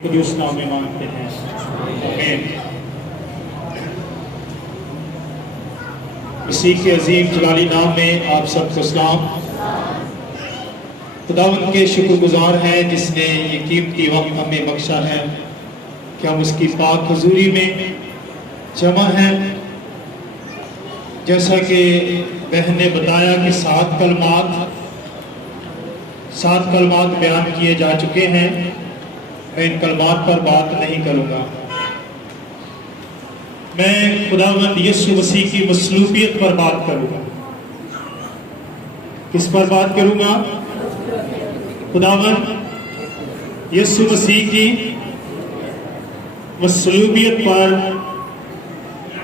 जो इस्लाम में मानते हैं। आमीन। मसीह के अजीम जलाली नाम में आप सबको सलाम। खुदावंद के शुक्रगुजार हैं जिसने ये कीमती वक्त हमें बख्शा है कि हम उसकी पाक हुजूरी में जमा हैं। जैसा कि बहन ने बताया कि 7 कलमात बयान किए जा चुके हैं। मैं इन कलमात पर बात नहीं करूंगा। मैं खुदावंद यीशु मसीह की मसलूबियत पर बात करूंगा। किस पर बात करूंगा? खुदावंद यीशु मसीह की मसलूबियत पर,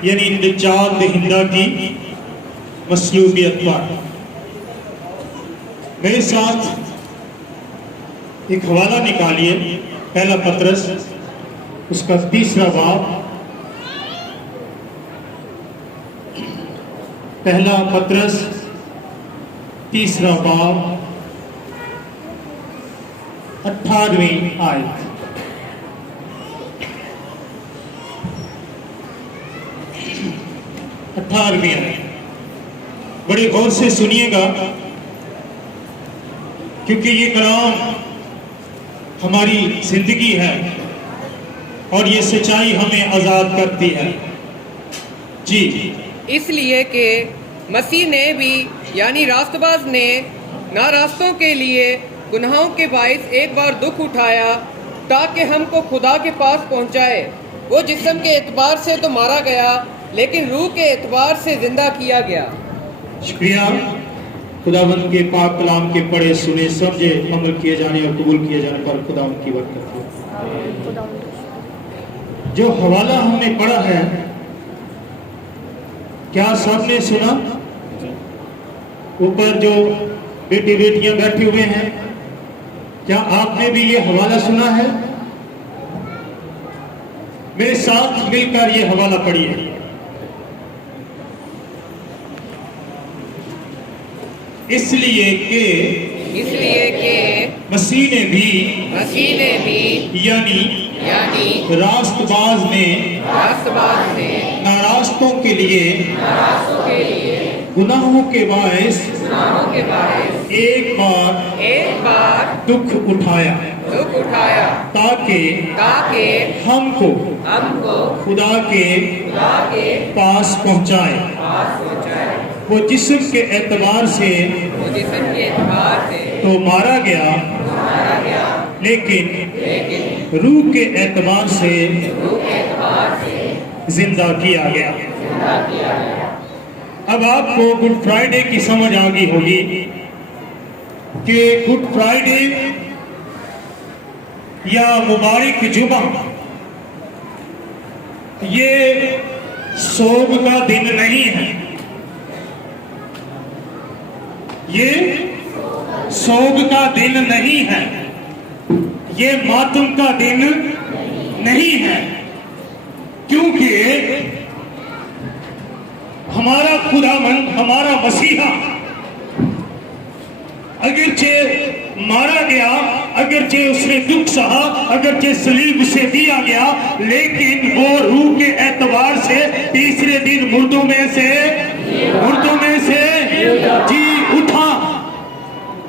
यानी निजात दहिंदा की मसलूबियत पर। मेरे साथ एक हवाला निकालिए, पहला पत्रस उसका 3रा बाब। पहला पत्रस 3रा बाब 18वीं आयत। बड़े गौर से सुनिएगा, क्योंकि ये कलाम हमारी जिंदगी है और ये सच्चाई हमें आजाद करती है। जी, इसलिए कि मसीह ने भी यानी रास्तबाज ने नारास्तों के लिए गुनाहों के बाइस एक बार दुख उठाया ताकि हमको खुदा के पास पहुंचाए। वो जिस्म के एतबार से तो मारा गया, लेकिन रूह के एतबार से जिंदा किया गया। शुक्रिया। खुदावंद के पाक कलाम के पढ़े सुने समझे अमल किए जाने और कबूल किए जाने पर खुदावंद की बरकत हो। जो हवाला हमने पढ़ा है, क्या सबने सुना? ऊपर जो बेटी बेटियां बैठे हुए हैं, क्या आपने भी ये हवाला सुना है? मेरे साथ मिलकर ये हवाला पढ़िए। इसलिए कि मसीह ने भी यानी रास्तबाज ने नारास्तों के लिए गुनाहों के बाइस एक बार दुख उठाया ताकि हमको खुदा के पास पहुंचाए। वो जिस्म के एतबार से तो मारा गया, लेकिन रूह के एतबार से जिंदा किया गया। अब आपको गुड फ्राइडे की समझ आ गई होगी कि गुड फ्राइडे या मुबारक जुमा ये सोग का दिन नहीं है। ये सोग का दिन नहीं है, ये मातम का दिन नहीं है, क्योंकि हमारा खुदावंद, हमारा मसीहा अगरचे मारा गया, अगरचे उसने दुख सहा, अगरचे सलीब उसे दिया गया, लेकिन वो रूह के एतबार से तीसरे दिन मुर्दों में से जी उठा।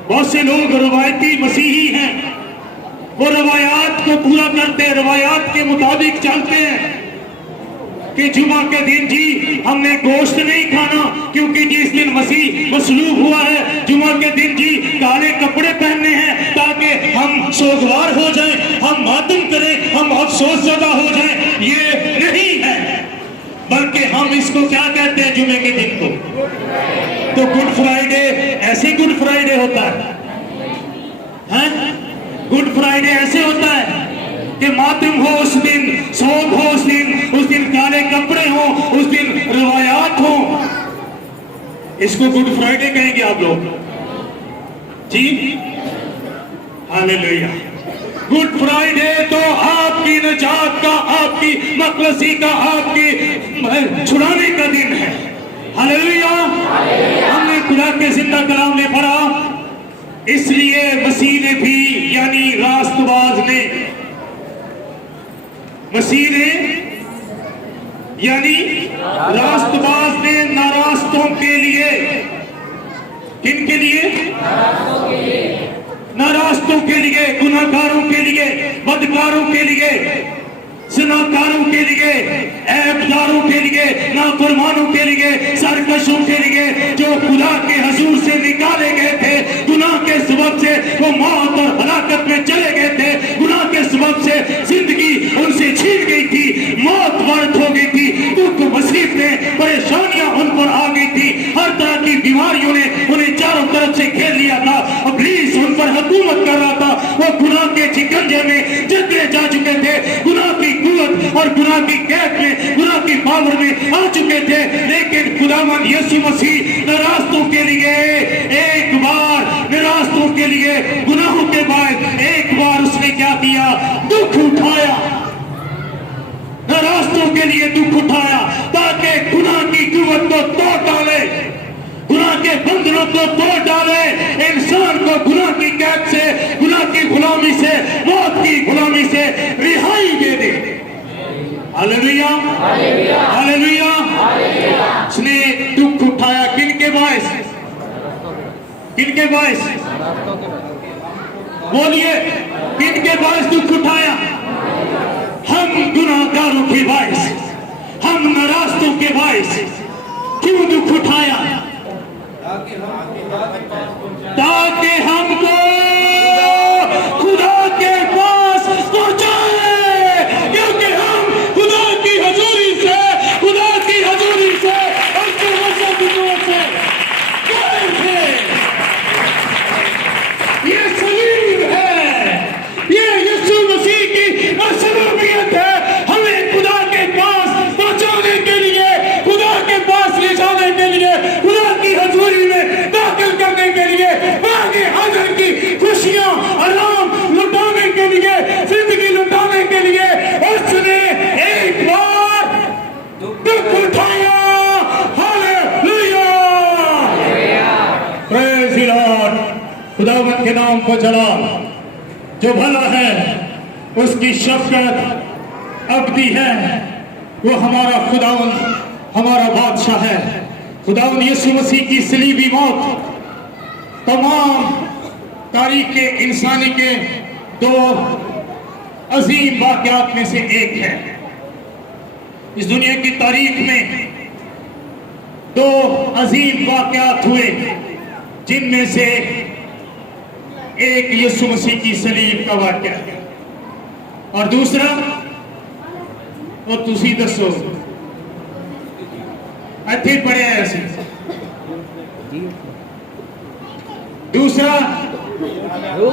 बहुत से लोग रवायती मसीही हैं, वो रवायात को पूरा करते, रवायात के मुताबिक चलते हैं कि जुमा के दिन जी हमने गोश्त नहीं खाना, क्योंकि जिस दिन मसीह मसलूब हुआ है, जुमा के दिन जी काले कपड़े पहनने हैं ताकि हम सोगवार हो जाएं, हम मातम करें, हम अफसोस ज़दा हो जाएं। ये नहीं है, बल्कि हम इसको क्या कहते हैं जुमे के दिन को? तो गुड फ्राइडे ऐसे गुड फ्राइडे होता है? गुड फ्राइडे ऐसे होता है कि मातम हो उस दिन, सोग हो उस दिन काले कपड़े हो उस दिन, रवायात हो। इसको गुड फ्राइडे कहेंगे आप लोग? जी, हालेलुया। गुड फ्राइडे तो आपकी निजात का, आपकी मखलसी का, आपकी छुड़ाने का दिन है। हालेलुया। हमने खुदा के जिंदा कलाम में पढ़ा, इसलिए मसीह ने भी यानी रास्तबाज ने मसीह ने यानी रास्तबाज ने नारास्तों के लिए, किन के लिए? नारास्तों के लिए, गुनाहगारों के लिए, बदकारों के लिए, ज़िनाकारों के लिए, ऐबदारों के लिए, नाफरमानों के लिए, सरकशों के लिए, जो खुदा के हजूर से निकाले गए थे, गुनाह के सबब से वो मौत और हलाकत में चले गए थे, गुनाह के सबब से जिंदगी उनसे छीन गई थी, मौत वारत हो गई थी, दुख मुसीबत ने, परेशानियां उन पर आ गई थी, हर तरह की बीमारियों ने उन्हें चारों तरफ से घेर लिया था, इब्लीस उन पर हुकूमत कर रहा था, वो गुनाह के शिकंजे में जकड़े जा चुके थे, गुनाह की कुव्वत और गुनाह की कैद में, गुनाह की पावर में आ चुके थे। लेकिन खुदावंद यीशु मसीह निरास्तों के लिए एक बार, निरास्तों के लिए गुनाहों के बाद एक बार उसने क्या किया? दुख उठाया, निरास्तों के लिए दुख उठाया, ताकि गुनाह की कुव्वत को तोड़ डाले, गुनाह के बंधनों को तोड़ डाले, इंसान को गुनाह की कैद से, गुनाह की गुलामी से, मौत की गुलामी से रिहाई दे दे। Hallelujah, hallelujah. उसने दुख उठाया किनके बायस? किनके बायस? बोलिए, किनके बायस दुख उठाया? हम गुनाहगारों के बायस, हम नारास्तों के बायस क्यों दुख उठाया? ताकि हमको खुदा के पास पहुंचाए, क्योंकि हम खुदा की हजूरी से, खुदा की हजूरी से, उसके वजह से गायब थे। ये सलीब है, ये यीशु मसीह की असलूबियत है, हमें खुदा के पास पहुंचाने के लिए, खुदा के पास ले जाने के लिए, खुदा की हजूरी में दाखिल करने के लिए, आगे हाजिर की खुशियां, आराम लुटाने के लिए, जिंदगी लुटाने के लिए उसने एक बार दुख उठाया। Hallelujah, praise the Lord. खुदावंद के नाम को चला। जो भला है उसकी शफ़क़त अबदी है, वो हमारा खुदावंद, हमारा बादशाह है। खुदावंद यीशु मसीह की सलीबी मौत तमाम तारीख़ इंसानी के दो अजीम वाक़यात में से एक है। इस दुनिया की तारीख में दो अजीम वाक़यात हुए, जिनमें से एक यीशु मसीह की सलीब का वाक़या है और दूसरा, वो तुसी दसो, इत्थे पढ़े ऐसे। दूसरा,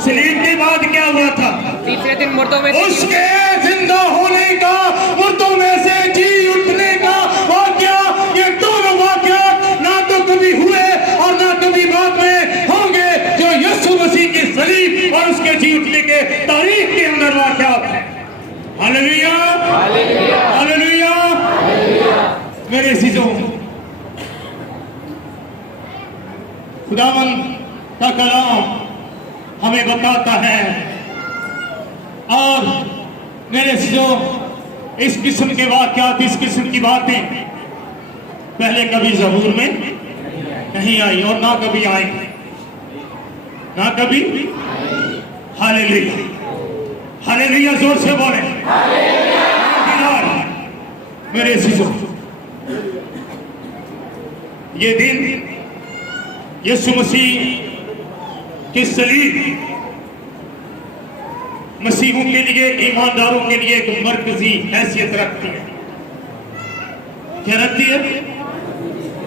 सलीब के बाद क्या हुआ था? तीसरे दिन मुर्दों में उसके जिंदा होने का, मुर्दों में से जी उठने का वाक़या, ये दोनों वाक़यात ना तो कभी हुए और ना कभी बाद में होंगे, जो यीशु मसीह की सलीब और उसके जी उठने के तारीख के अंदर वाक़यात है। Hallelujah, hallelujah. मेरे अज़ीज़ों, खुदावंद का कलाम हमें बताता है, और मेरे जो इस किस्म के वाक़यात, इस किस्म की बातें पहले कभी ज़बूर में नहीं आई और ना कभी आई, ना कभी। हालेलुया, हालेलुया, जोर से बोले मेरे अज़ीज़ों। ये दिन यीशु मसीह की सलीब मसीहों के लिए, ईमानदारों के लिए एक मरकजी हैसियत रखती है। क्या रखती है?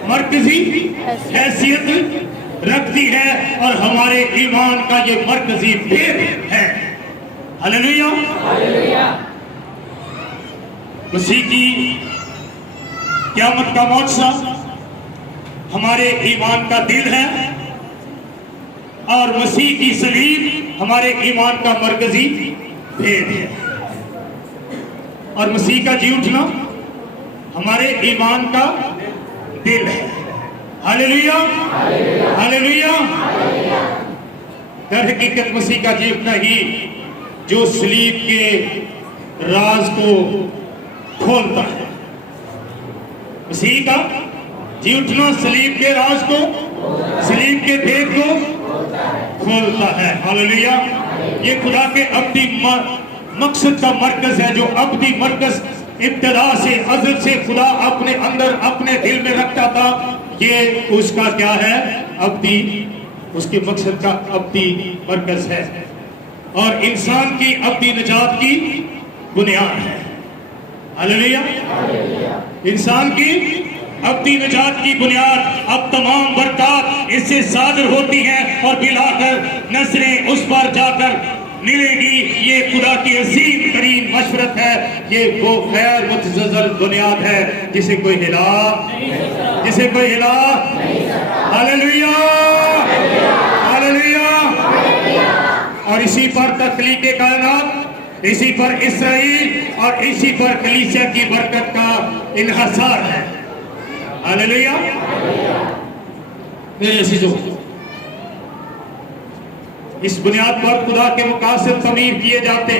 मरकजी हैसियत रखती है, और हमारे ईमान का ये मरकजी भेद है। हालेलुया, मसीह की क़यामत का मौजज़ा हमारे ईमान का दिल है, और मसीह की सलीब हमारे ईमान का मरकजी भेद है, और मसीह का जी उठना हमारे ईमान का दिल है। Hallelujah, hallelujah. दर हकीकत मसीह का जी उठना ही, जो सलीब के राज को खोलता है। मसीह का जी उठना सलीब के राज को, सलीब के भेद को खोलता है। हालेलुया। ये खुदा के अब्दी मकसद का मरकज है, जो अब्दी मरकज इब्तिदा से अज़ल से खुदा अपने अंदर अपने दिल में रखता था। ये उसका क्या है? अब्दी, उसके मकसद का अब्दी मरकज है और इंसान की अब्दी निजात की बुनियाद है। हालेलुया। इंसान की अब्दी निजात की बुनियाद, अब तमाम बरकत इससे सादर होती हैं और मिलाकर नस्लें उस पर जाकर मिलेगी। ये खुदा की अजीम तरीन मशवरत है। ये वो गैर मुतज़्ज़ल बुनियाद है जिसे कोई हिला, जिसे कोई हिला। Hallelujah, hallelujah. और इसी पर तख्लीक़े कायनात, इसी पर इसराइल और इसी पर कलीसिया की बरकत का इन्हसार है। हालेलुया। मेरे अज़ीज़ों, इस बुनियाद पर खुदा के मकासद तमीर किए जाते,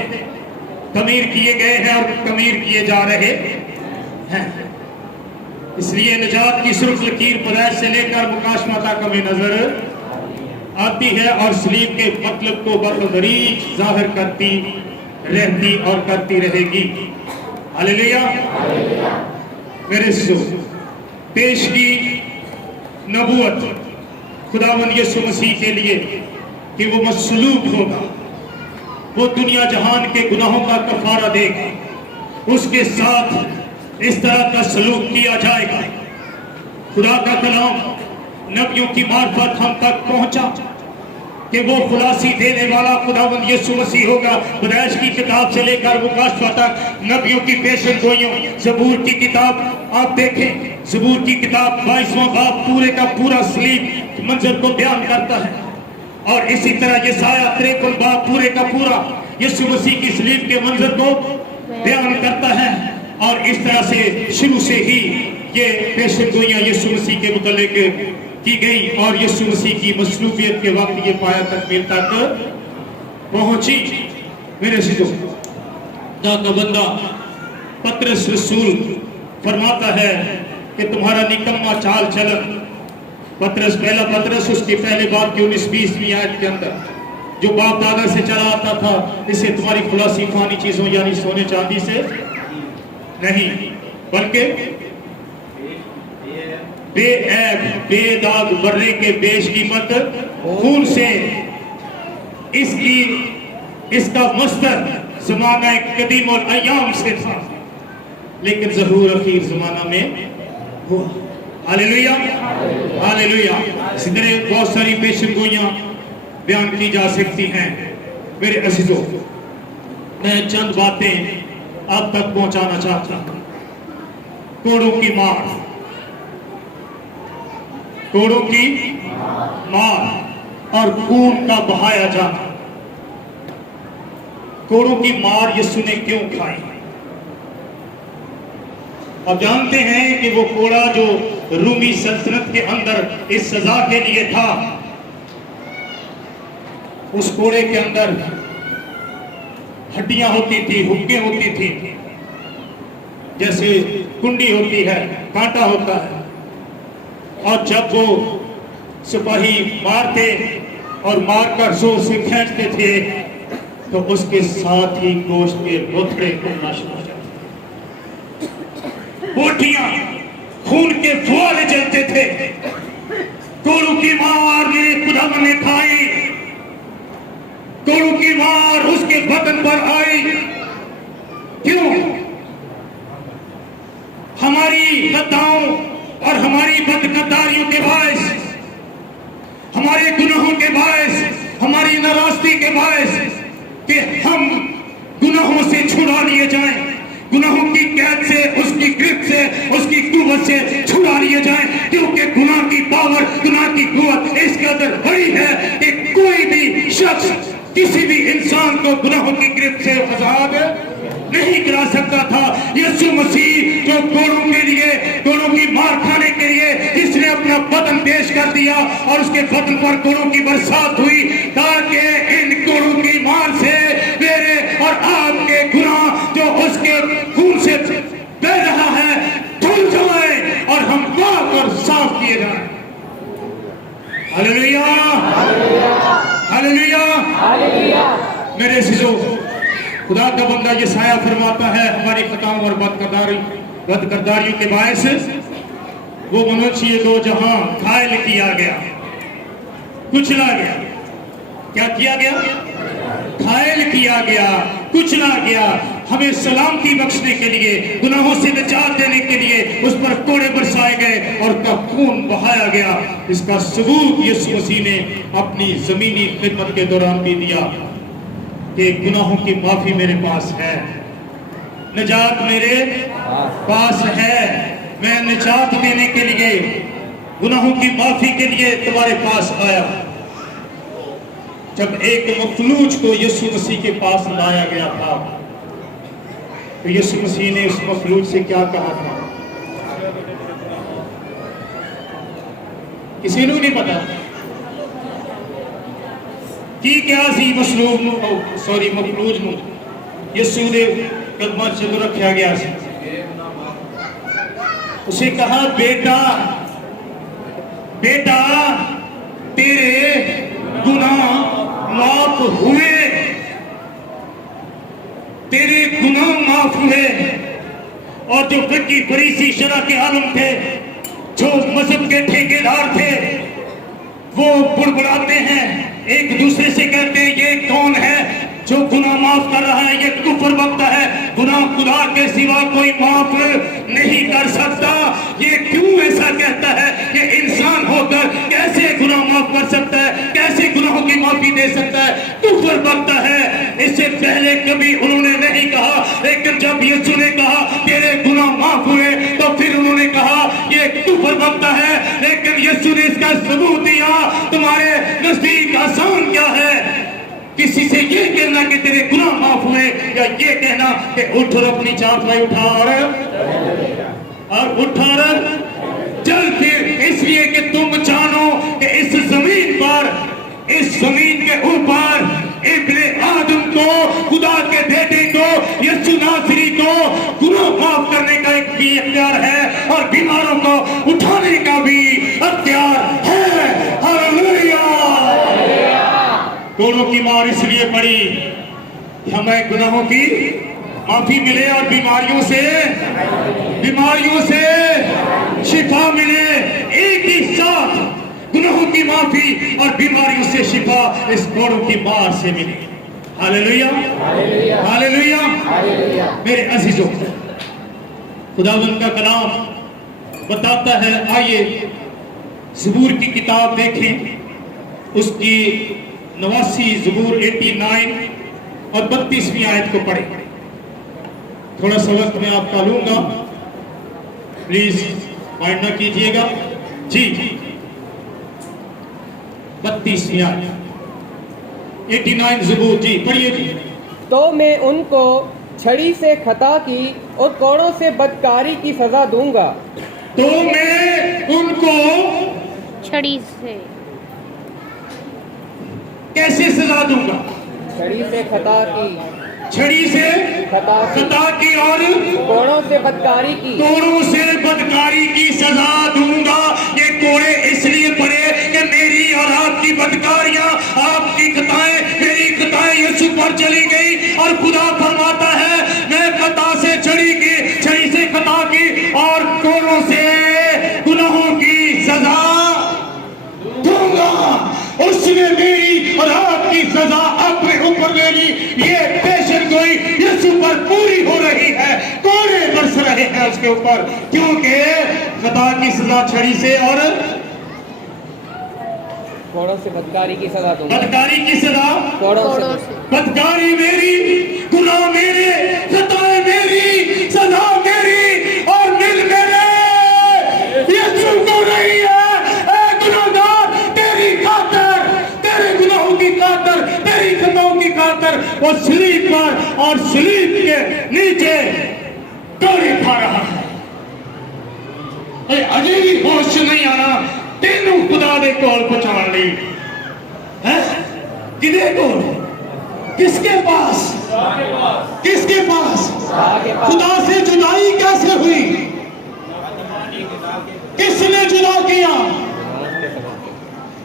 तमीर किए गए हैं और तमीर किए जा रहे हैं। इसलिए निजात की सुर्ख लकीर पैदाइश से लेकर मुकाशमा तक हमें नजर आती है और सलीब के मतलब को बतदरीज जाहिर करती रहती और करती रहेगी। हालेलुया। मेरे पेश की नबूवत खुदावंद यीशु मसीह के लिए कि वो मसलूब होगा, वो दुनिया जहान के गुनाहों का कफारा देगा, उसके साथ इस तरह का सलूक किया जाएगा। खुदा का कलाम नबियों की मार्फत हम तक पहुंचा कि वो खुलासी देने वाला खुदावंद यीशु मसीह होगा। पैदाइश की किताब से लेकर मुकाशफा तक नबियों की पेशन गोइयों, ज़बूर की किताब आप देखें, ज़बूर की किताब 22वां बाब पूरे का पूरा सलीब मंजर को बयान करता है और इसी तरह यशाया 53 बाब पूरे का पूरा यीशु मसीह की सलीब के मंजर को बयान करता है। और इस तरह से शुरू से ही ये पेशन गोइयां यीशु मसीह के मुतालिक की गई और यीशु मसीह की मसलूबियत के वक्त ये पाया तकमील तक पहुंची। मेरे अज़ीज़ों, खुदा का बंदा पतरस रसूल फरमाता है कि तुम्हारा निकम्मा चाल चलन, पतरस पहला पतरस उसके पहले बाब की 19-20वीं आयत के अंदर, जो बाप दादा से चला आता था, इससे तुम्हारी खुलासी फानी चीजों यानी सोने चांदी से नहीं बल्कि बेऐब बेदाग बर्रे के बेश कीमत खून से, इसका मस्तर जमाना कदीम और अय्याम से था, लेकिन ज़हूर अखीर जमाना में हुआ। Hallelujah, hallelujah. इसी तरह बहुत सारी पेशन गोइयां बयान की जा सकती हैं। मेरे अज़ीज़ों, मैं चंद बातें आप तक पहुंचाना चाहता हूं। कोड़ों की मार, कोड़ों की मार और खून का बहाया जाना। कोड़ों की मार यीशु ने क्यों खाई? अब जानते हैं कि वो कोड़ा जो रूमी सल्तनत के अंदर इस सजा के लिए था, उस कोड़े के अंदर हड्डियां होती थी, हुक्के होती थी, जैसे कुंडी होती है, कांटा होता है। और जब वो सिपाही मारते और मारकर जोर से खींचते थे तो उसके साथ ही गोश्त के रोतड़े खुलना शुरू हो जाते, बोटियां खून के फुहारे चलते थे। कोड़ों की मार ने खुदा ने खाई, कोड़ों की मार उसके बदन पर आई। क्यों? हमारी खताओं और हमारी बदकदारियों के बायस, हमारे गुनाहों के बायस, हमारी नाराजगी के बायस कि हम गुनाहों से छुड़ा लिए जाएं, गुनाहों की कैद से, उसकी गिरफ्त से, उसकी कुव्वत से छुड़ा लिए जाएं, क्योंकि गुनाह की पावर, गुनाह की कुव्वत इस कदर बड़ी है कि कोई भी शख्स किसी भी इंसान को गुनाहों की गिरफ्त से आजाद नहीं करा सकता था। यीशु मसीह जो कोड़ों के लिए, कोड़ों की मार खाने के लिए इसने अपना बदन पेश कर दिया और उसके बदन पर कोड़ों की बरसात हुई, ताकि इन कोड़ों की मार से मेरे और आपके गुनाह जो का बंदा यशाया फरमाता है, हमारी खताओं और बदकरदारियों के बायस वो मनुष्य दो जहां घायल किया गया, कुचला गया। क्या किया गया? घायल किया गया, कुचला गया। हमें सलामती बख्शने के लिए, गुनाहों से निजात देने के लिए उस पर कोड़े बरसाए गए और उसका खून बहाया गया। इसका सबूत यीशु मसीह ने अपनी जमीनी खिदमत के दौरान भी दिया कि गुनाहों की माफी मेरे पास है, निजात मेरे पास है। मैं निजात देने के लिए, गुनाहों की माफी के लिए तुम्हारे पास आया। जब एक मखलूज को यीशु मसीह के पास लाया गया था तो यीशु मसीह ने उस मखलूज से क्या कहा था? किसी को नहीं पता कि क्या सी मखलूज ਨੂੰ यीशु ਦੇ कदमां च रखा गया सी। उसे कहा, बेटा बेटा तेरे गुनाह माफ हुए, तेरे गुनाह माफ हुए। और जो फकीर फरीसी शरा के आलम थे, जो मजहब के ठेकेदार थे, वो बुड़बुड़ाते हैं, एक दूसरे से कहते हैं ये कौन है जो गुनाह माफ कर रहा है? ये कुफर बकता है, गुनाह खुदा के सिवा कोई माफ नहीं कर सकता। ये क्यों ऐसा कहता है? ये इंसान होकर कैसे गुनाह माफ कर सकता है? कैसे गुनाहों की माफी दे सकता है? कुफर बकता है। इससे पहले कभी उन्होंने नहीं कहा, लेकिन जब यीशु ने कहा तेरे गुनाह माफ हुए, तो फिर उन्होंने कहा ये कुफर बकता है। लेकिन यीशु ने इसका सबूत दिया। तुम्हारे नजदीक आसान क्या है? किसी से ये कहना कि तेरे गुनाह माफ हुए, या ये कहना कि उठ और अपनी चादर उठा और उठा चल फिर। इसलिए कि तुम जानो कि इस जमीन पर, इस जमीन के ऊपर इब्ने आदम को, खुदा के बेटे को, यीशु नासरी को गुनाह माफ करने का एक भी इख्तियार है और बीमारों को उठाने का भी इख्तियार है। हालेलुया। दोनों की मार इसलिए पड़ी कि हमें गुनाहों की माफी मिले और बीमारियों से शिफा मिले। एक ही साथ गुनाहों की माफी और बीमारियों से शिफा इस दोनों की मार से मिले। Hallelujah, hallelujah. मेरे अजीजों, खुदावंद का कलाम बताता है, आइए ज़बूर की किताब देखें, उसकी 89 ज़बूर 89 और 32वीं आयत को पढ़ें। थोड़ा सा वक्त मैं आपका लूंगा, प्लीज माइंड ना कीजिएगा जी। 32वीं आयत 89 ज़बूर जी, पढ़िए जी। तो मैं उनको छड़ी से खता की और कोड़ों से बदकारी की सजा दूंगा। तो मैं उनको छड़ी से कैसे सजा दूंगा? छड़ी से खता की, छड़ी से खता की और कोड़ों से बदकारी की, कोड़ों से बदकारी की सजा दूंगा। ये कोड़े इसलिए पड़े कि मेरी और आपकी बदकारियां, आपकी खताएं, मेरी खताएं यीशु पर चली गई। और खुदा फरमाता है मैं खता से छड़ी से खता की और कोड़ों से गुनाहों की सजा दूंगा। उसने मेरी और आपकी सजा अपने ऊपर ले ली। ये पेशन गोई यीशु पर पूरी हो रही है, कोड़े बरस रहे हैं उसके ऊपर, क्योंकि खता की सजा छड़ी से और कोड़ों से बदकारी की सजा दूंगा। बदकारी की सजा कोड़ों से। बदकारी मेरी, गुनाह मेरे, खताएं मेरी, सजा मेरी और मिल मेरे। यीशु को नहीं है गुनाहगार, तेरी खातिर, तेरे गुनाहों की खातिर, तेरी खताओं की खातिर वो सलीब पर और सलीब के नीचे कोड़े खा रहा है। अजय भी होश नहीं आना, तेनू खुदा दे कोल पहुंचाने ली है। किदे कोल? किसके पास? किसके पास? खुदा से जुदाई कैसे हुई? किसने जुदा किया?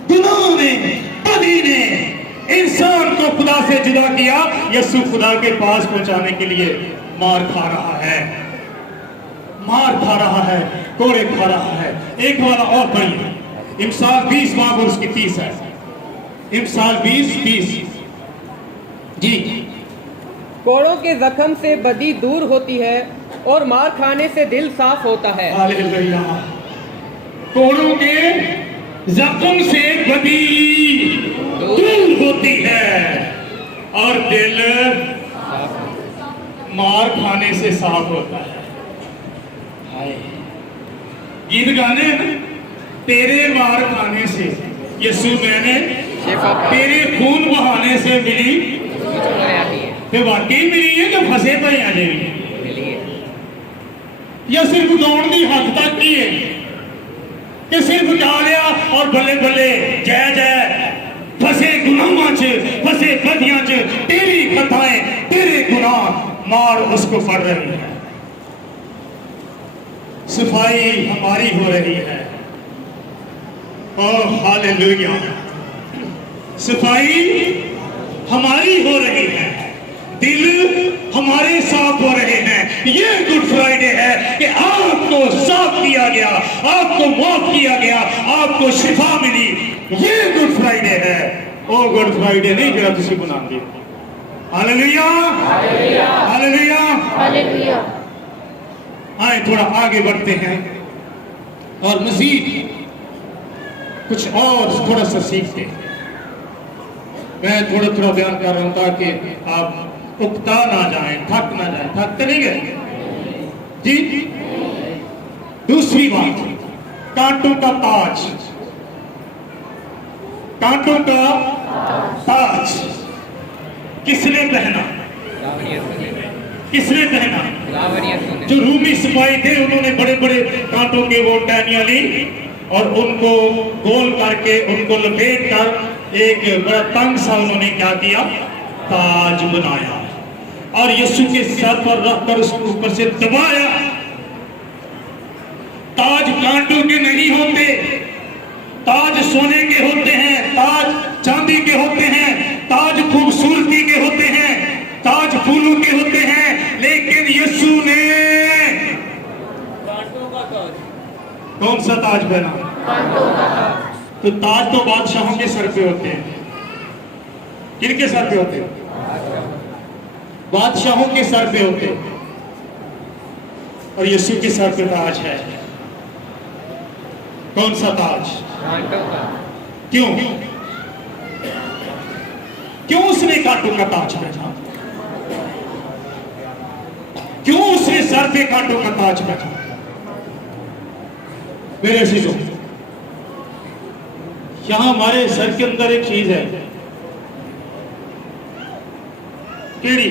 गुनाह ने, बदी ने इंसान को खुदा से जुदा किया। यीशु खुदा के पास पहुंचाने के लिए मार खा रहा है, मार खा रहा है, कोड़े खा रहा है। एक वाला और पढ़िए, इमसाल 20 बाब उसकी 30 है। इमसाल 20:30 जी। कोड़ों के जख्म से बदी दूर होती है और मार खाने से दिल साफ होता है। हालेलुया। कोड़ों के जख्म से बदी दूर होती है और दिल मार खाने से साफ होता है। हाय, गीत गाने हैं ना, तेरे मार खाने से यीशु मैंने तेरे खून बहाने से मिली, तो वाकई मिली है कि फंसे पे आ जाएगी, या सिर्फ दौड़ की हद तक ही है कि सिर्फ गा लिया और बल्ले बल्ले जय जय। फंसे गुनाहों च, फंसे बदियां च, तेरी कथाएं तेरे गुनाह मार उसको पड़ रही है। सफाई हमारी हो रही है। ओह हालेलुया, सफाई हमारी हो रही है, दिल हमारे साफ हो रहे हैं। ये गुड फ्राइडे है कि आपको साफ किया गया, आपको माफ किया गया, आपको शिफा मिली। ये गुड फ्राइडे है। ओ गुड फ्राइडे नहीं जरा तुसी बनाते। Hallelujah, hallelujah, hallelujah. आए थोड़ा आगे बढ़ते हैं और मजीद कुछ और थोड़ा सा सीखते हैं। मैं थोड़ा थोड़ा बयान कर रहा हूं ताकि आप उकता ना जाएं, थक ना जाएं। थक तो नहीं गए जी। दूसरी बात, कांटों का ताज, कांटों का ताज किसने पहना? किसने पहना? जो रूमी सिपाही थे उन्होंने बड़े बड़े कांटों के वो टहनियां ली और उनको गोल करके उनको लपेट कर एक बड़ा तंग सा उन्होंने क्या किया, ताज बनाया और यीशु के सर पर रखकर उसको ऊपर से दबाया। ताज कांटों के नहीं होते, ताज सोने के होते हैं, ताज चांदी के होते हैं, ताज खूबसूरती के होते हैं, ताज फूलों के होते हैं। लेकिन यीशु ने कौन सा ताज पहना? तो ताज तो बादशाहों के सर पे होते हैं। किनके सर पे होते हैं? बादशाहों के सर पे होते हैं। और यीशु के सर पे ताज है। कौन सा ताज? क्यों? क्यों उसने कांटों का ताज पहना? क्यों उसने सर पे कांटों का ताज पहना? मेरे अजीजों, यहां हमारे सर के अंदर एक चीज है। केड़ी?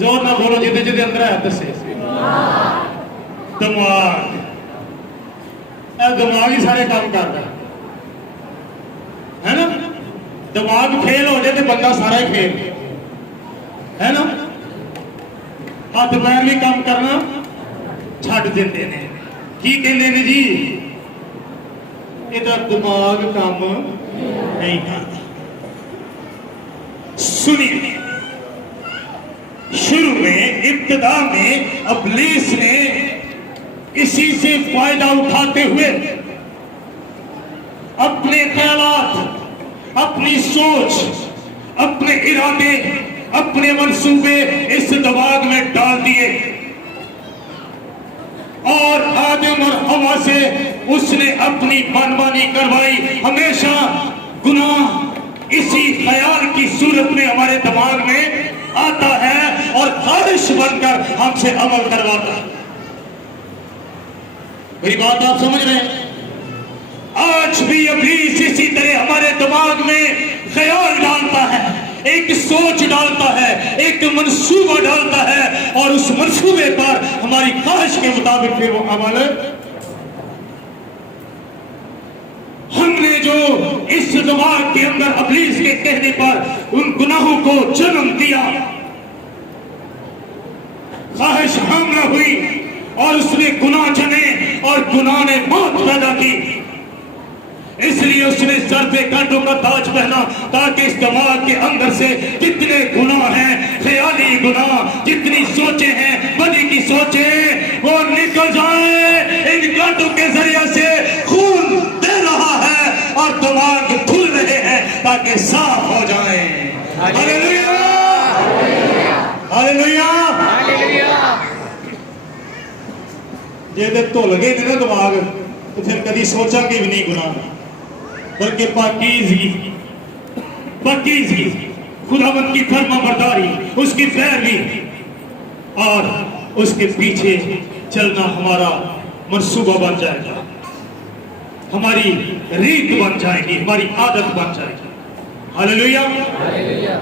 जोर ना बोलो, जिदे जिदे अंदर है दसे। दिमाग। दिमाग ही सारे काम करता है ना। दिमाग फेल हो जाए तो बंदा सारा ही फेल है ना। हाथ पैर भी काम करना छड़ देते ने। की कहते ने जी, इधर दिमाग काम नहीं करता। सुनिए, शुरू में इब्तिदा में इब्लीस ने इसी से फायदा उठाते हुए अपने ख्यालात, अपनी सोच, अपने इरादे, अपने मंसूबे इस दिमाग में डाल दिए और आदम और हवा से उसने अपनी मनमानी करवाई। हमेशा गुनाह इसी ख्याल की सूरत में हमारे दिमाग में आता है और ख्वाहिश बनकर हमसे अमल करवाता है। मेरी बात आप समझ रहे हैं? आज भी इब्लीस इसी तरह हमारे दिमाग में ख्याल डालता है, एक सोच डालता है, एक मंसूबा डालता है और उस मंसूबे पर हमारी ख्वाहिश के मुताबिक फिर वो अमल। हमने जो इस दिमाग के अंदर इब्लीस के कहने पर उन गुनाहों को जन्म दिया, ख्वाहिश हमला हुई और उसने गुनाह जने और गुनाह ने मौत पैदा की। इस इसलिए उसने सर पे कांटों का ताज पहना ताकि इस दिमाग के अंदर से जितने गुनाह हैं, ख्याली गुनाह, जितनी सोचे हैं, बदी की सोचे, वो निकल जाए। इन कांटों के जरिए से खून दे रहा है और दिमाग धुल रहे हैं ताकि साफ हो जाए। Hallelujah, hallelujah. जे ते धुल गए थे ना दिमाग, तो फिर कभी सोचा कि भी नहीं गुनाह, बल्कि पाकीज़गी, पाकीज़गी, खुदावंद की फर्माबरदारी, उसकी पैरवी और उसके पीछे चलना हमारा मंसूबा बन जाएगा, हमारी रीत बन जाएगी, हमारी आदत बन जाएगी। Hallelujah,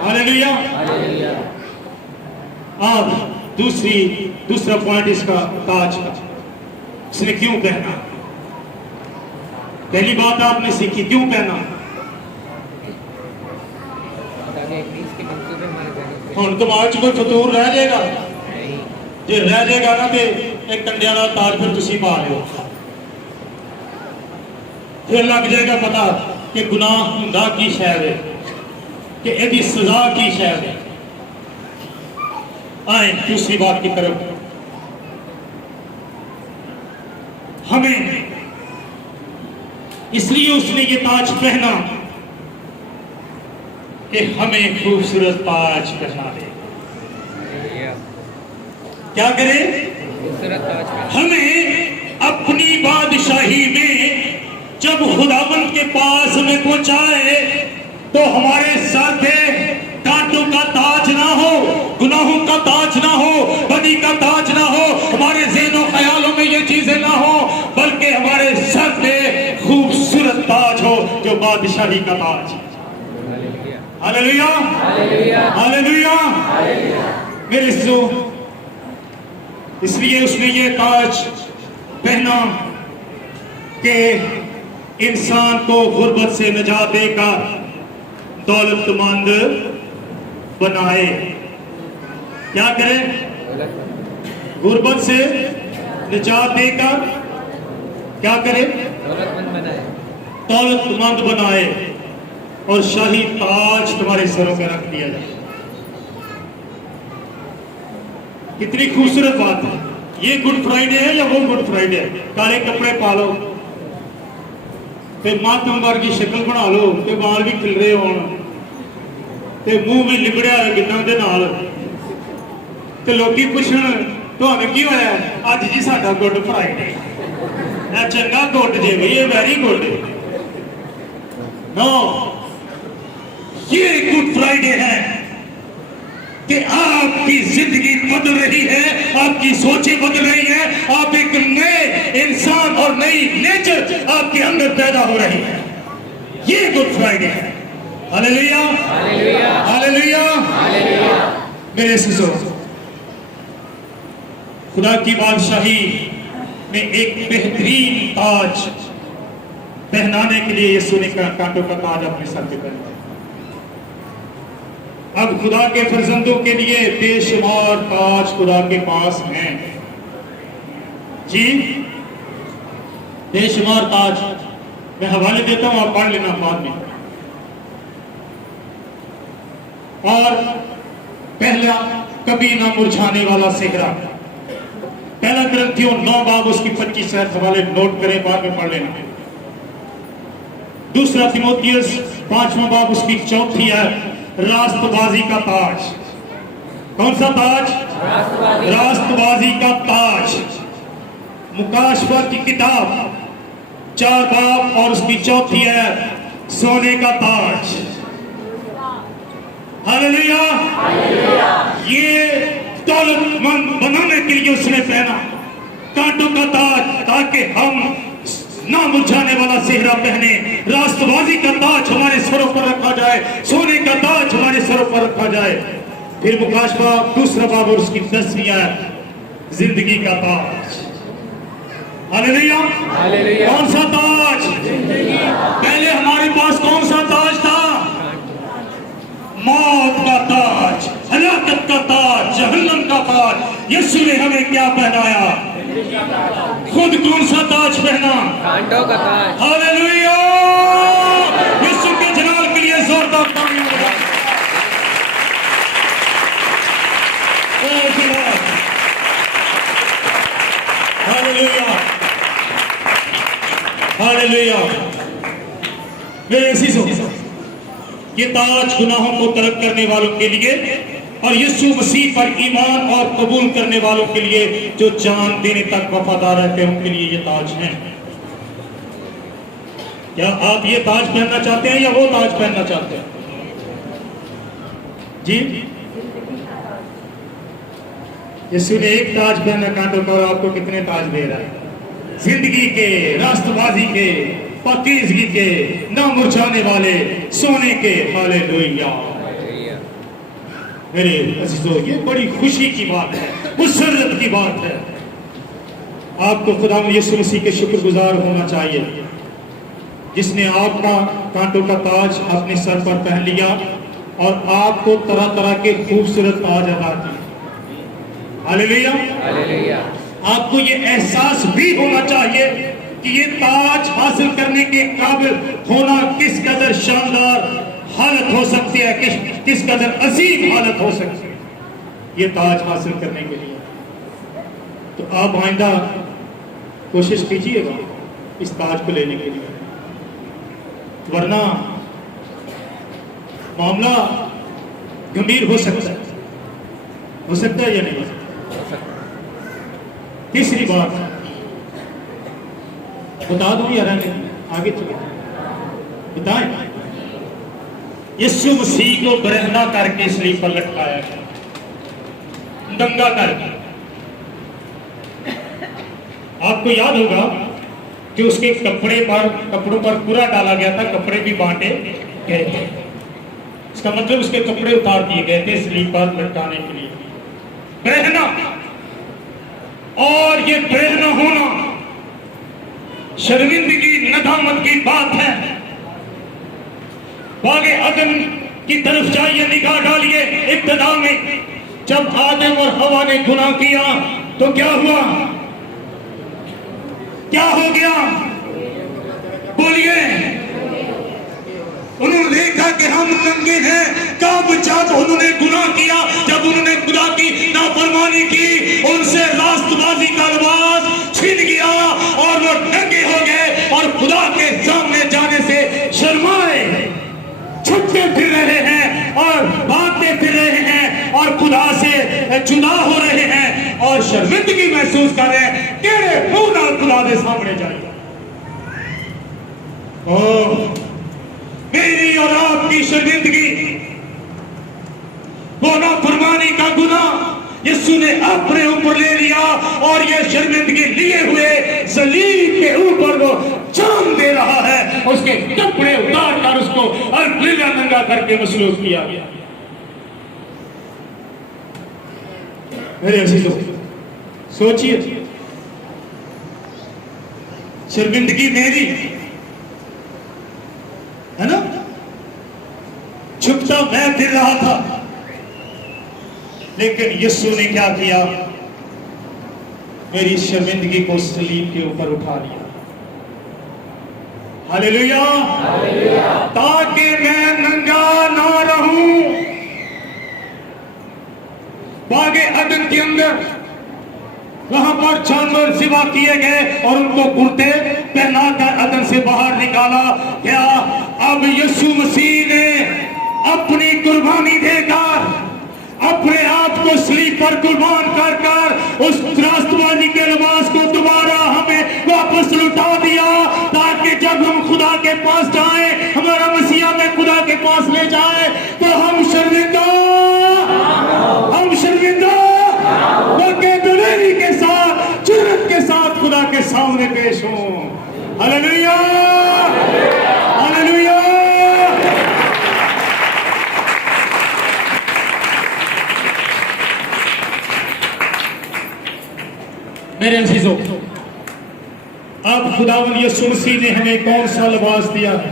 hallelujah. अब दूसरा पॉइंट इसका ताज का, इसने क्यों पहना? पहली बात आपने सीखी, क्यों पहना? हम दिमाग च कोई फतूर रह जाएगा, जे रह जाएगा ना तो एक कंडिया का ताज फिर तुसी पा लो, फिर लग जाएगा पता कि गुनाह हुंदा की शैर है, कि इसकी सजा की शैर है। आए दूसरी बात की तरफ, हमें इसलिए उसने ये ताज पहना कि हमें खूबसूरत ताज पहना दे। क्या करे? हमें अपनी बादशाही में जब खुदावंद के पास हमें पहुंचाए तो हमारे सर पे कांटों का ताज ना हो, गुनाहों का ताज ना हो, बदी का ताज ना हो, हमारे ज़हनों ख्यालों में ये चीजें ना हो, बल्कि हमारे सर पे खूबसूरत ताज हो जो बादशाही का ताज। Hallelujah, hallelujah. मेरे सो इसलिए उसने ये ताज पहना कि इंसान को गुर्बत से निजात देकर दौलतमंद बनाए। क्या करे? गुर्बत से निजात देकर क्या करे? दौलतमंद बनाए और शाही ताज तुम्हारे सरों पर रख दिया जाए। कितनी खूबसूरत बात है। ये गुड फ्राइडे है या वो गुड फ्राइडे है? काले कपड़े पा लो, मातमवर की शक्ल बना लो, ते बाल भी खिल रहे हो, मुंह भी लिबड़िया गिद्दां दे नाल, ते लोकी पुछण तुहानू की होया? अज जी साडा गुड फ्राइडे। चंगा गुड जे भी, ये वेरी गुड। नो, ये गुड फ्राइडे है कि आपकी जिंदगी बदल रही है, आपकी सोचें बदल रही है, आप एक नए इंसान और नई नेचर आपके अंदर पैदा हो रही है। ये गुड फ्राइडे है। Hallelujah, hallelujah, hallelujah. मेरे सुसो, खुदा की बादशाही में एक बेहतरीन ताज पहनाने के लिए यीशु ने कांटों का ताज अपने सर पे पहना। अब खुदा के फर्जंदों के लिए बेशुमार ताज खुदा के पास हैं जी, बेशुमार ताज। मैं हवाले देता हूं, आप पढ़ लेना बाद में। और पहला, कभी ना मुरझाने वाला सेहरा, पहला ग्रंथियों 9 बाब उसकी 25 हवाले नोट करें, बाद में पढ़ लेना। दूसरा तिमोथियस 5वां बाब उसकी 4थी है, रास्तबाजी का ताज। कौन सा ताज? रास्तबाजी का ताज। मुकाशफा की किताब 4 बाब और उसकी 4थी है, सोने का ताज। हालेलुया। ये दौलतमंद बनाने के लिए उसने पहना कांटों का ताज, ताकि हम ना मुरझाने वाला सेहरा पहने। रास्तबाजी का ताज हमारे सरों पर रखा जाए, सोने का ताज हमारे सरों पर रखा जाए। फिर मुकाशफा 2 बाब और उसकी 10वीं आयत, जिंदगी का ताज। Hallelujah, hallelujah. कौन सा ताज? पहले हमारे पास कौन सा ताज था? मौत का ताज, हलाकत का ताज, जहन्नम का ताज। यीशु ने हमें क्या पहनाया? खुद कौन सा ताज पहना? कांटों का ताज। हालेलुया। जोरदार तालियां बजाएं। Hallelujah, hallelujah. मेरे अजीजों, ये ताज गुनाहों को तर्क करने वालों के लिए और यीशु मसीह पर ईमान और कबूल करने वालों के लिए, जो जान देने तक वफादार रहते हैं, उनके लिए ये ताज है। क्या आप ये ताज पहनना चाहते हैं या वो ताज पहनना चाहते हैं? जी, यीशु ने एक ताज पहना कांटों का, और आपको कितने ताज दे रहा है? जिंदगी के, राष्ट्रवादी के, पाकीज़गी के, ना मुरझाने वाले, सोने के। हालेलुया। मेरे अजीजों, ये बड़ी खुशी की बात है, मुसर्रत की बात है। आपको खुदा यीशु मसीह के शुक्रगुजार होना चाहिए, जिसने आपका कांटों का ताज अपने सर पर पहन लिया और आपको तरह तरह के खूबसूरत ताज अता किए। Hallelujah, hallelujah. आपको ये एहसास भी होना चाहिए कि ये ताज हासिल करने के काबिल होना किस कदर शानदार हालत हो सकती है, किस कदर अजीम हालत हो सकती है ये ताज हासिल करने के लिए। तो आप आइंदा कोशिश कीजिएगा इस ताज को लेने के लिए, वरना मामला गंभीर हो सकता है या नहीं हो सकता। तीसरी बात बता दूं या रहने आगे चले बताएं? यीशु मसीह को बरहना करके सलीब पर लटकाया गया, दंगा करके। आपको याद होगा कि उसके कपड़ों पर पूरा डाला गया था, कपड़े भी बांटे गए थे। इसका मतलब उसके कपड़े उतार दिए गए थे सलीब पर लटकाने के लिए। बरहना, और ये बरहना होना शर्मिंदगी, नदामत की बात है। बागे अदन की तरफ जाइए, निगाह डालिए। इब्तिदा में जब आदम और हवा ने गुनाह किया तो क्या हुआ, क्या हो गया? बोलिए। उन्होंने देखा कि हम नंगे हैं। कब? जब उन्होंने गुनाह किया, जब उन्होंने खुदा की नाफरमानी की, उनसे रास्तबाजी का लिबास छिन गया और वो नंगे हो गए और खुदा के सामने जाने से शर्माए, छुपते फिर रहे हैं और भागते फिर रहे हैं और खुदा से जुदा हो रहे हैं और शर्मिंदगी महसूस कर रहे हैं। केड़े मुंह नाल खुदा के सामने जाएगा? मेरी और आपकी शर्मिंदगी, वो नाफरमानी का गुनाह यीशु ने अपने ऊपर ले लिया और ये शर्मिंदगी लिए हुए सलीब के ऊपर वो जान दे रहा है। उसके कपड़े उतार कर उसको अलगलीला नंगा करके मसलूब किया गया। मेरे अजीजों, सोचिए, शर्मिंदगी मेरी है ना, छुपता मैं फिर रहा था, लेकिन यीशु ने क्या किया? मेरी शर्मिंदगी को सलीब के ऊपर उठा लिया। हालेलुया, ताकि मैं नंगा ना रहूं। बागे अदन के अंदर वहां पर जानवर सिवा किए गए और उनको कुर्ते पहनाकर अदन से बाहर निकाला गया। अब यीशु मसीह ने अपनी कुर्बानी देकर, अपने आप को सलीब पर कुर्बान कर कर उस राष्ट्रवादी के लिबास को दोबारा हमें वापस लौटा दिया, ताकि जब हम खुदा के पास जाएं, हमारा मसीहा में खुदा के पास ले जाए, तो हम शर्मिंदा के दुलेरी के साथ, जुर्रत के साथ खुदा के सामने पेश हों। Hallelujah, hallelujah. मेरे अजीजों, अब खुदावंद यीशु मसीह ने हमें कौन सा लिबास दिया है?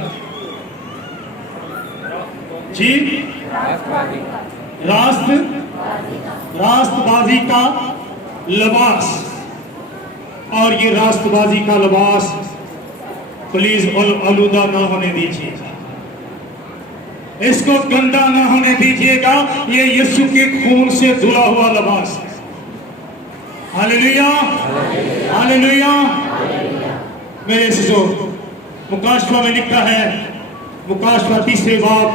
जी, राष्ट्रबाजी का लिबास। और ये राष्ट्रबाजी का लिबास प्लीज आलूदा ना होने दीजिए। इसको गंदा ना होने दीजिएगा। ये यीशु के खून से धुला हुआ लिबास है। Hallelujah, hallelujah. मेरे सिसो मुकाशवा में लिखा है, मुकाशवा 3 बाब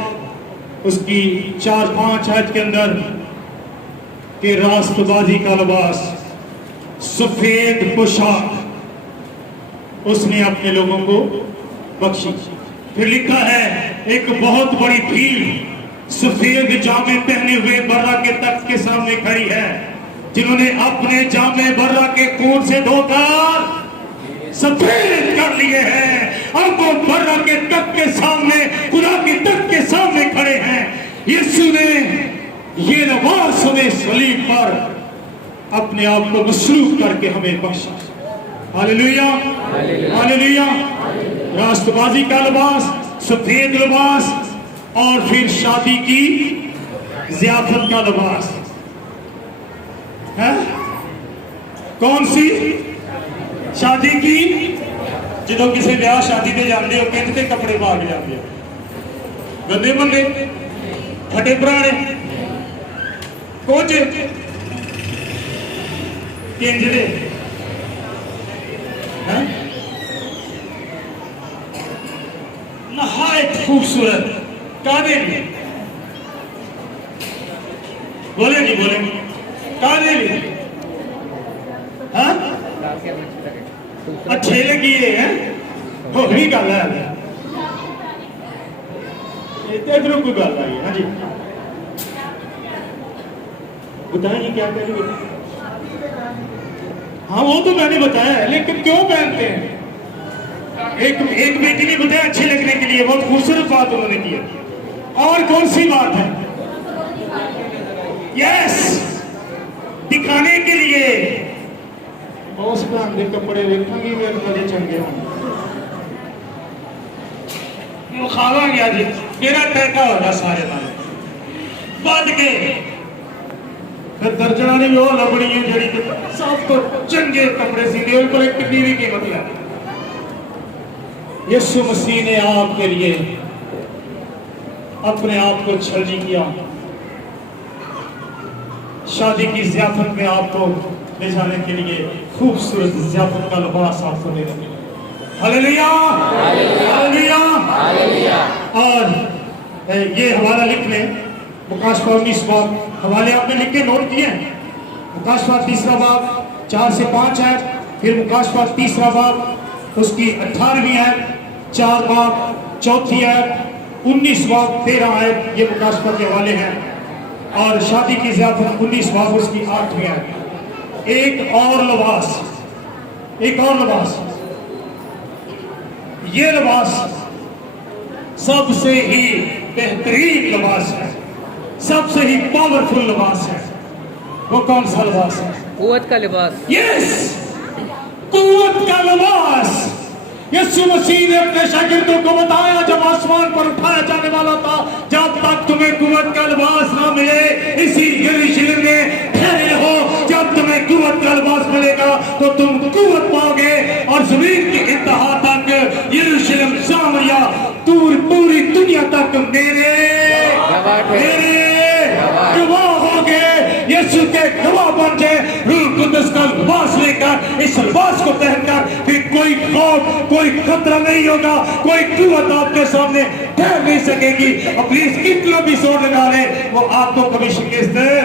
उसकी 4-5 आयत के अंदर कि रास्तबाजी का लिबास, सफेद पोशाक उसने अपने लोगों को बख्शी। फिर लिखा है एक बहुत बड़ी भीड़ सफेद जामे पहने हुए बर्रा के तख्त के सामने खड़ी है, जिन्होंने अपने जामे बर्रा के खून से धोकर सफेद कर लिए हैं। अब वो बर्रा के तख्त के सामने, खुदा के तख्त के सामने खड़े हैं। यीशु ने ये लिबास हमें सलीब पर अपने आप को मसरूफ करके हमें बख्शा। Hallelujah, hallelujah. रास्तबाजी का लिबास, सफेद लिबास, और फिर शादी की ज़ियाफत का लिबास है। कौन सी शादी की? जो किसी ब्याह शादी ते जाते हो कहते कपड़े पा के जाते हो, गंदे बंदे फटे पुराने कुछ केंजरे नहायत खूबसूरत कादे भी बोले नहीं बोले कादे भी अच्छे लगी है। हो भी गल है इधर कोई गल आई है। हाँ जी बताइए क्या कह रही है? हाँ वो तो मैंने बताया है, लेकिन क्यों पहनते हैं? एक बेटी ने बताया अच्छे लगने के लिए, बहुत खूबसूरत बात उन्होंने की है। और कौन सी बात है? यस, दिखाने के लिए। उस भैन के कपड़े देखूंगी मेरे बड़े चंगे होंगे, खावांगे आज मेरा टैका होगा सारे नाल बद के। फिर दर्जना ने भी वो लबड़ी है जड़ी सब तो चंगे कपड़े सीधे उनको कितनी भी कीमत है। यीशु मसीह ने आपके लिए अपने आप को छलनी किया, शादी की ज़ियाफत में आपको ले जाने के लिए खूबसूरत ज़ियाफत का लिबास आपको देने के लिए। Hallelujah, hallelujah, hallelujah. और ये हवाला लिख लें, मुकाशवा 19 बाब, हवाले आपने लिख के नोट किए हैं। मुकाशवा 3 बाब 4 से 5 है, फिर मुकाशवा 3 बाब उसकी 18वीं है, 4 बाब 4थी है, 19 बाब 13 है, ये मुकाशवा के हवाले हैं। और शादी की ज़ियाफत 19 बाब उसकी 8वीं है। एक और लिबास, एक और लिबास, ये लिबास सबसे ही बेहतरीन लिबास है, सबसे ही पावरफुल लिबास है। वो कौन सा लिबास है? कुव्वत का लिबास। यस, कुव्वत का लिबास। यीशु मसीह ने अपने शागिर्दों को बताया जब आसमान पर उठाया जाने वाला था, जब तक तुम्हें कुव्वत का लिबास ना मिले इसी यरूशलेम में ठहरे रहो। जब तुम्हें कुव्वत का लिबास मिलेगा तो तुम कुव्वत पाओगे और जमीन की इंतहा तक, यरूशलेम, सामरिया, पूरी दुनिया तक मेरे गवाह होगे। यीशु के गवाह बन जाए। रूह कुद्दस का लिबास लेकर, इस लिबास को पहनकर फिर कोई खौफ, कोई खतरा नहीं होगा, कोई कुव्वत आपके सामने ठहर नहीं सकेगी। अपनी कितना भी जोर लगा ले, वो आपको कभी शिकस्त है,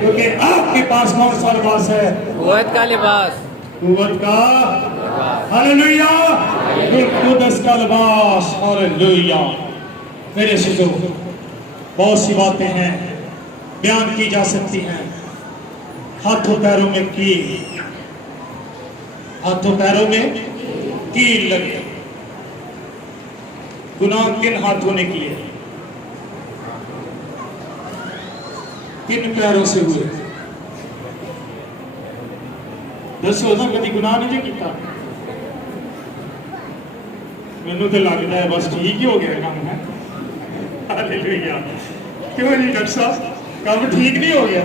क्योंकि आपके पास कौन सा लिबास है? कुव्वत का लिबास, कुव्वत का। हालेलुया, रूह कुद्दस का लिबास। हालेलुया। मेरे सिसो बहुत सी बातें हैं बयान की जा सकती हैं। हाथों पैरों में कील, हाथों पैरों में कील लगे। गुनाह किन हाथों ने किए? किन पैरों से हुए? दसो ना कभी गुनाह नहीं किया? मैनू तो लगता है बस ठीक ही हो गया काम है। हालेलुया। क्यों नहीं डॉक्टर साहब, काम ठीक नहीं हो गया?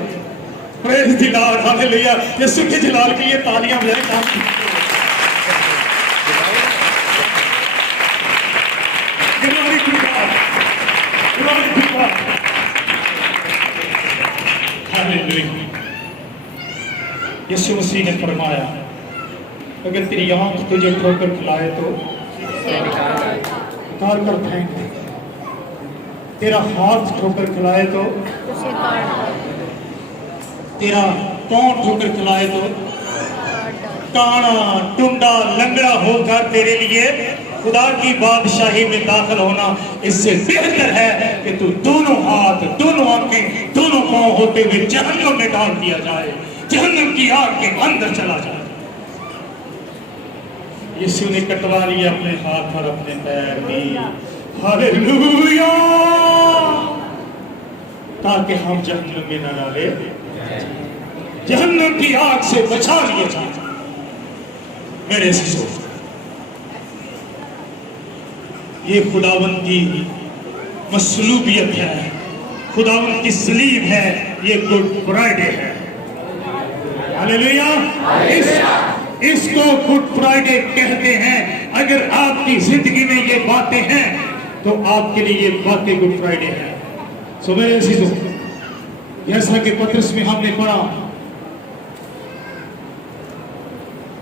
Praise the Lord, hallelujah. यीशु के जलाल के लिए तालियां बजाएं। काम ठीक हो गया। Glory to God, glory hallelujah. यीशु मसीह ने फरमाया, अगर तेरी आंख तुझे ठोकर खिलाए तो उतार कर फेंक दे, तेरा हाथ ठोकर खिलाए तो, तेरा पांव ठोकर खिलाए तो, काना टुंडा लंगड़ा होकर तेरे लिए खुदा की बादशाही में दाखिल होना इससे बेहतर है कि तू दोनों हाथ, दोनों आंखें, दोनों पांव होते हुए जहन्नम में डाल दिया जाए, जहन्नम की आग के अंदर चला जाए। यीशु ने कटवा लिया अपने हाथ और अपने पैर भी, हालेलुया, ताकि हम जहन्नम में न डाले, जहन्नम की आग से बचा लिया जाए। मेरे शिशु, ये खुदावन की मसलूबियत है, खुदावन की सलीब है, ये गुड फ्राइडे है। हालेलुया। इसको गुड फ्राइडे कहते हैं। अगर आपकी जिंदगी में ये बातें हैं तो आपके लिए ये बातें गुड फ्राइडे है। सो मेरे अजीजों, जैसा कि पत्रस में हमने पढ़ा,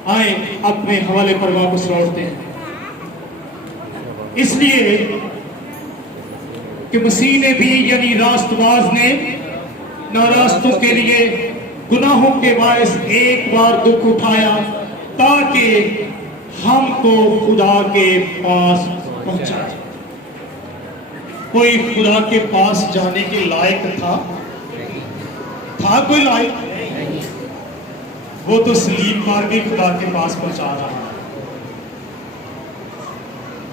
आए अपने हवाले पर वापस लौटते हैं, इसलिए कि मसीह ने भी यानी रास्तबाज ने नारास्तों के लिए गुनाहों के बायस एक बार दुख उठाया ताकि हमको खुदा के पास पहुंचा। कोई खुदा के पास जाने के लायक था कोई लायक? वो तो सलीब मार के खुदा के पास पहुंचा रहा है।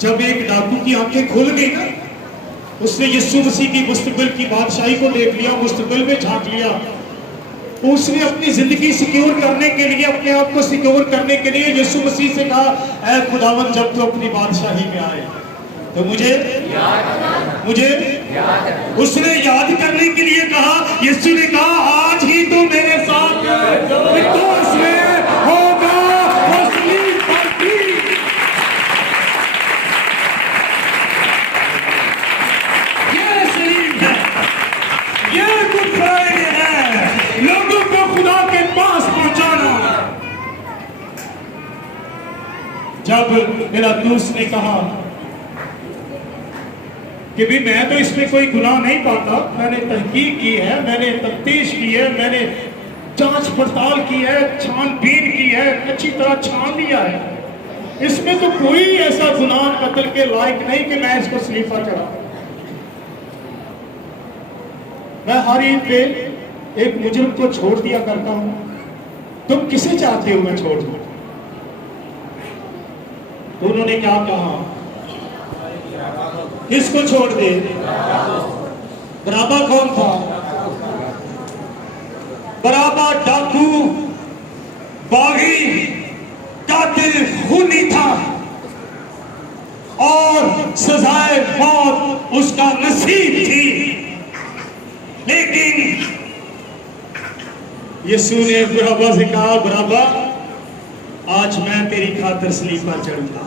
जब एक डाकू की आंखें खुल गई ना, उसने यीशु मसीह की मुस्तकबिल की बादशाही को देख लिया, मुस्तकबिल में झांक लिया, उसने अपनी जिंदगी सिक्योर करने के लिए, अपने आप को सिक्योर करने के लिए यीशु मसीह से कहा, ऐ खुदावन, जब तू अपनी बादशाही में आए तो मुझे उसने याद करने के लिए कहा। यीशु ने कहा, आज ही तो मेरे साथ विश्वास में होगा वो सलीब पर भी। ये सलीब है, ये गुड फ्राइडे है, लोगों को खुदा के पास पहुंचाना। जब मेरा दोस्त ने कहा कि भी मैं तो इसमें कोई गुनाह नहीं पाता, मैंने तहकीक की है, मैंने तफ्तीश की है, मैंने जांच पड़ताल की है, छानबीन की है, अच्छी तरह छान लिया है, इसमें तो कोई ऐसा गुनाह कत्ल के लायक नहीं कि मैं इसको सलीब पर चढ़ा। मैं हर ईद पे एक मुजरिम को छोड़ दिया करता हूं, तुम किसे चाहते हो मैं छोड़ दूं? तो उन्होंने क्या कहा, किसको छोड़ दे? बराबा कौन था? बराबा डाकू, बागी, कातिल, खूनी था और सजाए मौत उसका नसीब थी। लेकिन यीशु ने बराबा से कहा, बराबा, आज मैं तेरी खातिर सलीब पर चढ़ूंगा,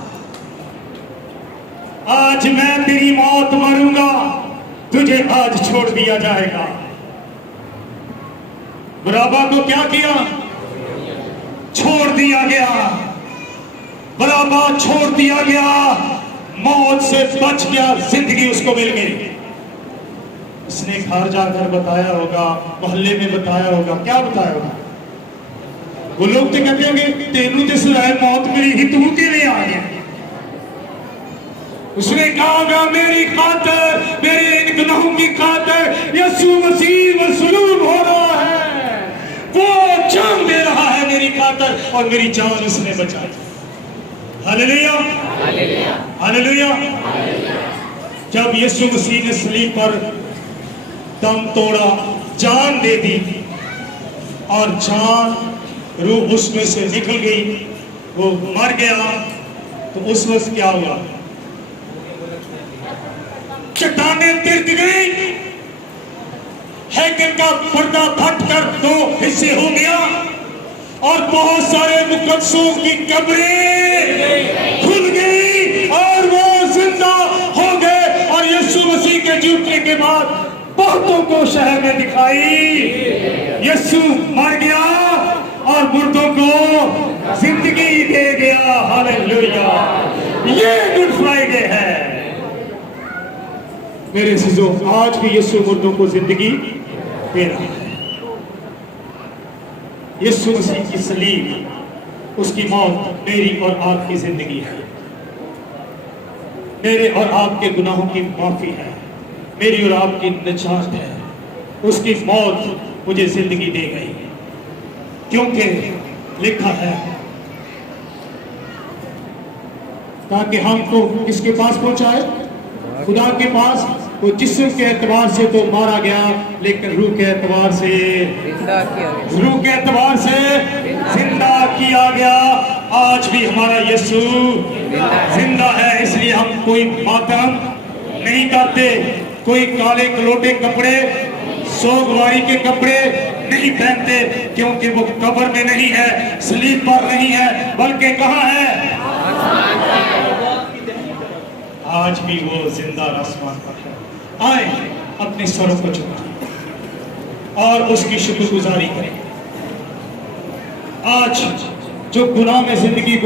आज मैं तेरी मौत मरूंगा, तुझे आज छोड़ दिया जाएगा। बराबा को क्या किया? छोड़ दिया गया। बराबा छोड़ दिया गया, मौत से बच गया, जिंदगी उसको मिल गई। उसने घर जाकर बताया होगा, मोहल्ले में बताया होगा, क्या बताया होगा? वो लोग तो कहते होंगे, तेनू तो सजाए मौत मिली ही, तू किवें आ गया? उसने कहा, मेरी खातिर, मेरे इन गुनाहों की खातिर यीशु मसीह मसलूब हो रहा है, वो जान दे रहा है मेरी खातिर, और मेरी जान उसने बचाई। Hallelujah, hallelujah. जब यीशु मसीह ने सलीब पर दम तोड़ा, जान दे दी, और जान, रूह उसमें से निकल गई, वो मर गया, तो उस वक्त क्या हुआ? चट्टानें तिरक गई, हैकल का पर्दा फटकर दो हिस्से हो गया, और बहुत सारे मुकद्दसों की कब्रें खुल गई और वो जिंदा हो गए। और यीशु मसीह के जूटने के बाद बहुतों को शहर में दिखाई। यीशु मर गया और मुर्दों को जिंदगी दे गया। हालेलुया, ये गुड फ्राइडे है मेरे अज़ीज़ों। आज भी यीशु मुर्दों को जिंदगी दे रहा है। यीशु मसीह की सलीब, उसकी मौत मेरी और आपकी जिंदगी है। मेरे और आपके गुनाहों की माफी है, मेरी और आपकी निजात है। उसकी मौत मुझे जिंदगी दे गई, क्योंकि लिखा है ताकि हमको किसके पास पहुंचाए? खुदा के पास। वो जिस्म के एतबार से तो मारा गया, लेकिन रूह के एतबार से, रूह के एतबार से जिंदा किया गया। आज भी हमारा यीशु जिंदा है, इसलिए हम कोई मातम नहीं करते, कोई काले कलोटे कपड़े, सोगवारी के कपड़े नहीं पहनते, क्योंकि वो कब्र में नहीं है, सलीब पर नहीं है, बल्कि कहाँ है? आज भी वो जिंदा आसमान पर है। आए अपने स्वरों को झुकाएं और उसकी शुक्रगुजारी करें। आज जो गुनाह में जिंदगी